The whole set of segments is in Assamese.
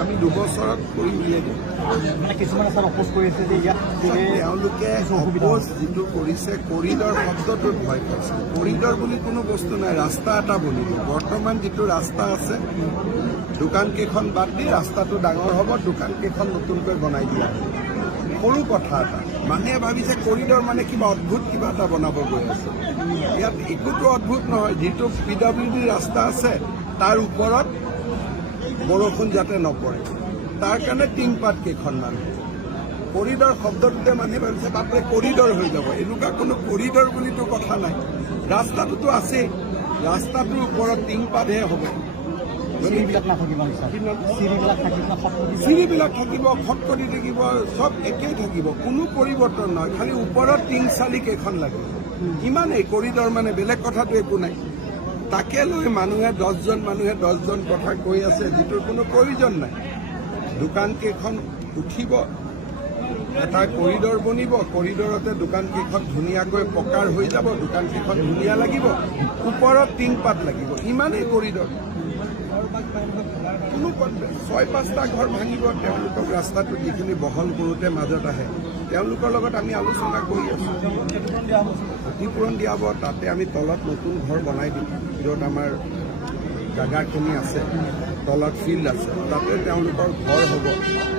আমি 2 বছৰত কৰি উলিয়াই দিম। মানে কিছুমানে ছাৰ অপোজ কৰি আছে যে ইয়াত তেওঁলোকে অপোজ যিটো কৰিছে কৰিডৰ শব্দটোত ভয় কৰিছে। কৰিডৰ বুলি কোনো বস্তু নাই, ৰাস্তা এটা বনিব। বৰ্তমান যিটো ৰাস্তা আছে দোকান কেইখন বাদ দি ৰাস্তাটো ডাঙৰ হ'ব, দোকান কেইখন নতুনকৈ বনাই দিয়া হ'ব। সৰু কথা এটা, মানুহে ভাবিছে কৰিডৰ মানে কিবা অদ্ভুত কিবা এটা বনাব গৈ আছে। ইয়াত একোতো অদ্ভুত নহয়। যিটো PWD ৰাস্তা আছে তাৰ ওপৰত বৰষুণ যাতে নপৰে তাৰ কাৰণে টিংপাত কেইখনমান। কৰিডৰ শব্দটোতে মানুহে ভাবিছে বাপৰে কৰিডৰ হৈ যাব। এনেকুৱা কোনো কৰিডৰ বুলিতো কথা নাই। ৰাস্তাটোতো আছেই, ৰাস্তাটোৰ ওপৰত টিংপাতহে হ'ব। চিৰিবিলাক নাথাকিব, চিৰিবিলাক থাকিব, খটখটি থাকিব, চব একেই থাকিব, কোনো পৰিৱৰ্তন নহয়। খালি ওপৰত টিং চালি কেইখন লাগিব, ইমানেই। কৰিডৰ মানে বেলেগ কথাটো একো নাই। তাকে লৈ মানুহে 10জন মানুহে 10জন কথা কৈ আছে, যিটোৰ কোনো প্ৰয়োজন নাই। দোকান কেইখন উঠিব, এটা কৰিডৰ বনিব, কৰিডৰতে দোকান কেইখন ধুনীয়াকৈ পকাৰ হৈ যাব, দোকান কেইখন ধুনীয়া লাগিব, ওপৰত টিংপাত লাগিব, ইমানেই কৰিডৰ। কোনো 6-5টা ঘৰ ভাঙিব, তেওঁলোকক ৰাস্তাটো যিখিনি বহল কৰোঁতে মাজত আহে, তেওঁলোকৰ লগত আমি আলোচনা কৰি আছোঁ। ক্ষতিপূৰণ দিয়া হ'ব, তাতে আমি তলত নতুন ঘৰ বনাই দিম, য'ত আমাৰ জাগাখিনি আছে, তলত ফিল্ড আছে, তাতে তেওঁলোকৰ ঘৰ হ'ব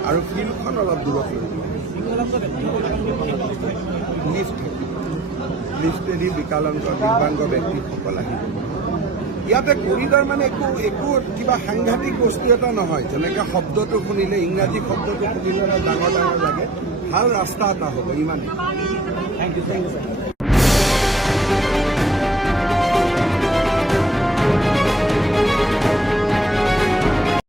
আৰু ফিল্ডখন অলপ দূৰত লৈ যাব। লিফ্ট থাকিব, লিফ্টেদি দিব্যাংগ ব্যক্তিসকল আহিব। ইয়াতে কৰিডৰ মানে একো কিবা সাংঘাতিক বস্তু এটা নহয়। যেনেকৈ শব্দটো শুনিলে, ইংৰাজী শব্দটো শুনিলে ডাঙৰ লাগে। ভাল ৰাস্তা এটা হ'ব, ইমানেই। Thank U.